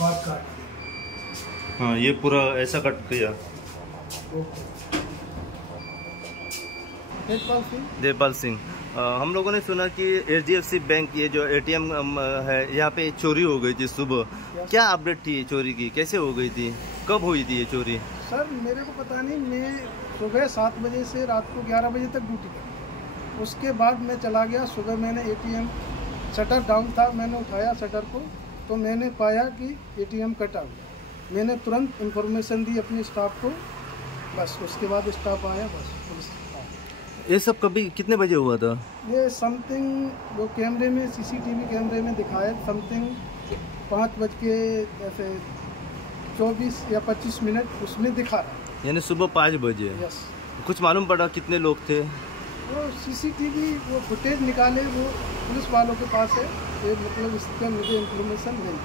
बात काट। हाँ, ये पूरा ऐसा कट किया। देवपाल सिंह। हम लोगों ने सुना कि HDFC बैंक ये जो ATM है यहाँ पे चोरी हो गई थी सुबह। क्या अपडेट थी चोरी की, कैसे हो गई थी, कब हुई थी ये चोरी? सर मेरे को पता नहीं, मैं सुबह 7 बजे से रात को 11 बजे तक ड्यूटी कर, उसके बाद मैं चला गया। सुबह मैंने ATM शटर डाउन था, मैंने उठाया शटर को तो मैंने पाया कि ATM कटा हुआ। मैंने तुरंत इंफॉर्मेशन दी अपने स्टाफ को, बस उसके बाद स्टाफ आया, बस पुलिस आया। ये सब कभी कितने बजे हुआ था? ये समथिंग वो कैमरे में CCTV कैमरे में दिखाया, समथिंग 5 बज के ऐसे 24 या 25 मिनट उसमें दिखा रहा। यानी सुबह 5 बजे। यस। कुछ मालूम पड़ा कितने लोग थे? वो CCTV वो फुटेज निकाले, वो पुलिस वालों के पास है, ये मतलब इसका मुझे इंफॉर्मेशन नहीं।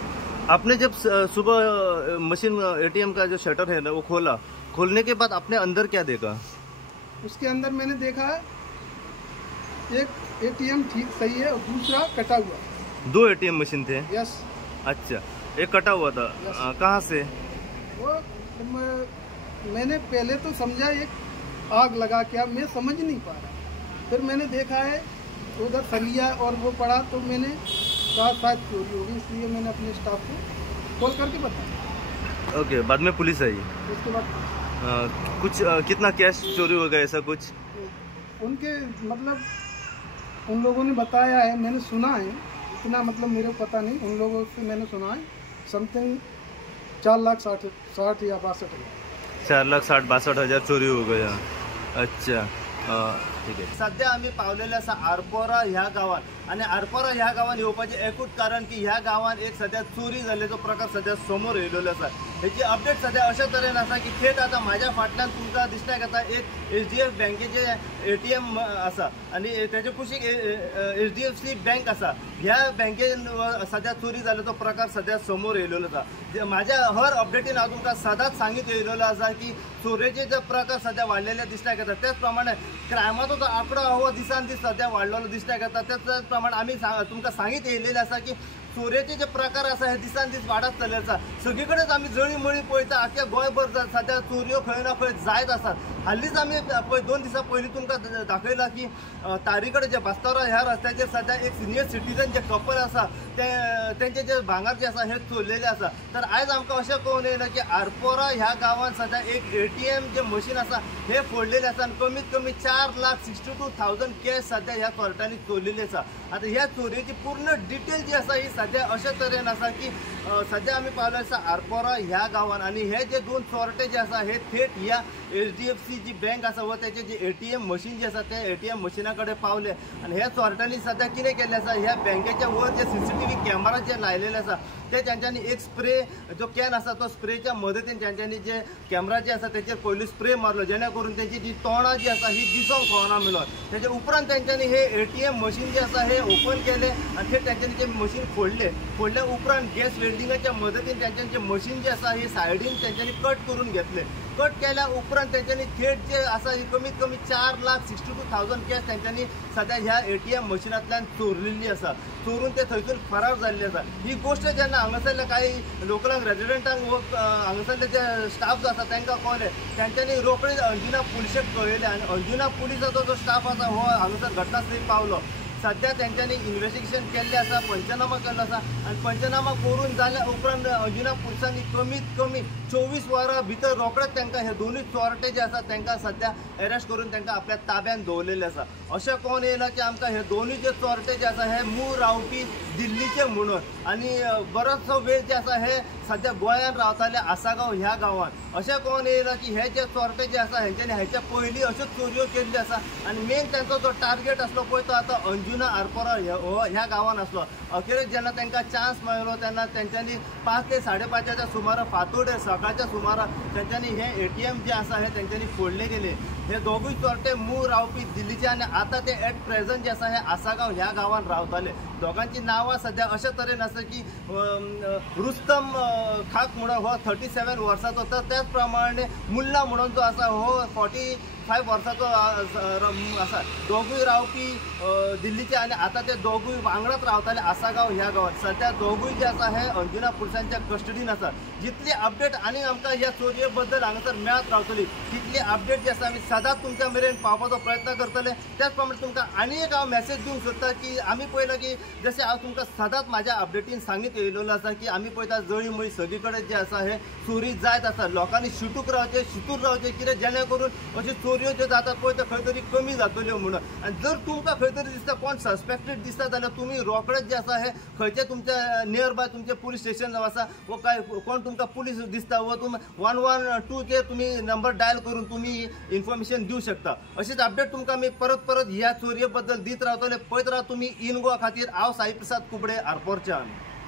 आपने जब सुबह मशीन ATM का जो शटर है ना वो खोला, खोलने के बाद आपने अंदर क्या देखा? उसके अंदर मैंने देखा एक ATM ठीक सही है और दूसरा कटा हुआ। 2 ATM मशीन थे? यस। अच्छा, एक कटा हुआ था। कहाँ से? वो मैंने पहले तो समझा एक आग लगा, क्या मैं समझ नहीं पा रहा। फिर मैंने देखा है उधर सरिया और वो पड़ा, तो मैंने कहा शायद चोरी होगी, इसलिए मैंने अपने स्टाफ को कॉल करके बताया। ओके, बाद में पुलिस आई। उसके बाद कुछ कितना कैश चोरी हो गया, ऐसा कुछ? उनके मतलब उन लोगों ने बताया है, मैंने सुना है, इतना मतलब मेरे को पता नहीं, उन लोगों से मैंने सुना है समथिंग 4,60,000 या 62,000। 4,60,62,000 चोरी हो गया। अच्छा, ठीक आहे। सध्या आम्ही पावलेले असा आरपोरा ह्या गावात, आणि आरपोरा ह्या गावात येवपाचें एकूच कारण की ह्या गावात एक सध्या चोरी जाल्ल्याचो प्रकार सध्या समोर येयलेलो आसा। हेची अपडेट सध्या अशा तरेन आसा की थेट आता माझ्या फाटल्यान तुमकां दिसण्याक येता एक HDFC बँकेचे ATM आसा आणि तेजे कुशीक HDFC बँक आसा। ह्या बँकेन सध्या चोरी जाल्ल्याचो प्रकार सध्या समोर येयलेलो आसा। माझ्या हर अपडेटीन हांव तुमकां सदांच सांगीत येयलेलो आसा की चोरेचे जे प्रकार सध्या वाडलेले दिसण्याक येता, त्याच प्रमाणे क्रायमाचो जो आंकडो हो दिसान दीस सध्या वाडलेलो दिसण्याक येता। त्याच प्रमाणे आमी तुमकां सांगीत येयलेले आसा की चोरेचे जे प्रकार आसा हे दिसान दीस वाडत चल्ले आसा। सगळीकडेच आमी जळीमळी पळयता, आख्या गोंयभर सध्या चोरयो खंय ना खंय जायत आसात। हालींच आमी 2 दिसां पयलीं तुमकां दाखयला की तारीकडे जे बास्तारा ह्या रस्त्याचेर सध्या एक सिनियर सिटीजन जे कपल आसा तेंचे जे भांगर जे आसा हे चोरलेले आसा। तर आयज आमकां अशें कळून येयला की आरपोरा ह्या गांवांत सध्या एक ATM जे मशीन आसा हे फोडलेले आसा, आनी कमीत कमी 4,62,000 कॅश सध्या ह्या चोरट्यांनी चोरलेली आसा। आता ह्या चोरेची पूर्ण डिटेल जी आसा ही सध्या अशा तरेन आसा की सध्या आमी पावले आसा आरपोरा ह्या गांवांत, आणि हे जे 2 चोरटे जे आसा हे थेट ह्या HDFC जी बँक आसा व त्याचे जे ATM मशीन जे आसा ते ATM मशीना कडेन पावले। आणि ह्या चोरट्यांनी सध्या कितें केल्लें आसा, ह्या बँकेच्या वर जे CCTV कॅमेरा जे लायलेले आसा ते तेंच्यांनी एक स्प्रे जो कॅन आसा तो स्प्रेच्या मदतीन तेंच्यांनी जे कॅमेरा जे आसा तेचेर पयलीं स्प्रे मारलो, जेणे करून तेंची जी तोंडां जी आसा ही दिसूंक कळना म्हणून। तेच्या उपरांत तेंच्यांनी हे ATM मशीन जे आसा हे ओपन केले आणि ते तेंच्यांनी ते मशीन फोडले उपरांत गॅस वेल्डिंगाच्या मदतीन तेंच्यांनी जे मशीन जे आसा ही सायडीन तेंच्यांनी कट करून घेतले। कट केल्या उपरांत तेंच्यांनी थेट जे आसा ही कमीत कमी 4,62,000 कॅश तेंच्यांनी सध्या ह्या ATM मशीनांतल्यान चोरलेली आसा। चोरून ते थंयसून फरार जाल्ले आसा। ही गोष्ट जेन्ना हांगासरल्या काही लोकलांक रेजिडेंटांक हांगासरले जे स्टाफ जो आसा तांकां कळ्ळें, तेंच्यांनी रोखडीच अंजुना पुलिशेक कळयलें, आणि अंजुना पुलिसाचो जो स्टाफ आसा हो हांगासर घटनास्थळी पावलो। सध्या तेंच्यांनी इन्व्हेस्टिगेशन केल्लें आसा, पंचनामा केल्लो आसा, आणि पंचनामा करून जाल्या उपरांत अंजुना पुलिसांनी कमीत कमी 24 वरां भितर रोखडेच तांकां हे दोनूय चोरटे जे आसा तांकां सध्या अरेस्ट करून तांकां आपल्या ताब्यात दवरलेले आसा। अशें कळून येयलां की आमकां हे दोनूय जे चोरटे जे आसा हे मूळ रावपी दिल्लीचे म्हणून, आणि बरोचसो वेळ जे आसा हे सध्या गोंयांत रावताले आसागांव ह्या गांवांत। अशें कळून येयलां की हे जे चोरटे जे आसा हेंच्यांनी हेच्या पयलीं अश्योच चोरयो केल्ल्यो आसा, आणि मेन तांचो जो टार्गेट आसलो पळय तो आतां अंजुना आरपोरा ह्या गांवांत आसलो। अखेरेक जेन्ना तांकां चान्स मेळ्ळो तेन्ना तेंच्यांनी 5 ते 5:30च्या सुमाराक फांतोडेर सकाळच्या सुमाराक तेंच्यांनी हे ATM जे आसा हे तेंच्यांनी फोडले गेले। हे दोगूय चोरटे मूळ रावपी दिल्लीचे, आणि आतां ते एट प्रेझंट जे आसा हे आसागांव ह्या गांवांत रावताले। दोगांची नांवां सध्या अशा तरेन आसा की रुस्तम खाक म्हणून हो 37 वर्सांचो, तर त्याच प्रमाणे मुल्ला म्हणून जो आसा हो 45 वर्सांचो आसा। दोगूय रावपी दिल्ली चोरीचे आणि आता ते दोघूय वांगडाच रावताले आसागाव ह्या गावात सध्या दोघूय जे आसा हे अंजुना पुलिसांच्या कस्टडीन आसा जितली अपडेट आणि आमकां ह्या चोरये बद्दल हांगासर मेळत रावतली तितली अपडेट जी आसा आमी सदांच तुमच्या मेरेन पावपाचो प्रयत्न करतले त्याच प्रमाणे तुमकां आनी एक हांव मेसेज दिवंक सोदता की आमी पळयलां की जशें हांव तुमकां सदांच म्हाज्या अपडेटीन सांगीत येयलेलो आसा की आमी पळयता जळी मळी सगळी कडेन जे आसा हे चोरी जायत आसा लोकांनी शिटूक रावचे शितून रावचे कितें जेणे करून अश्यो चोरयो ज्यो जातात पळय त्यो खंय तरी कमी जातल्यो म्हणून आनी जर तुमकां खंय तरी दिसता कोण सस्पेक्टेड दिसता जाल्यार तुमी रोखडेच जे आसा हे खंयचे तुमच्या नियर बाय तुमचे पुलीस स्टेशन जावं आसा वा काय कोण तुमकां पुलीस दिसता वा तुमी 112 तुमी नंबर डायल करून तुमी इन्फॉर्मेशन दिवं शकता अशीच अपडेट तुमकां आमी परत ह्या चोरये बद्दल दीत रावतले पळयत राहा तुमी इन गोवा खातीर हांव साई प्रसाद कुबडे आरपोरच्यान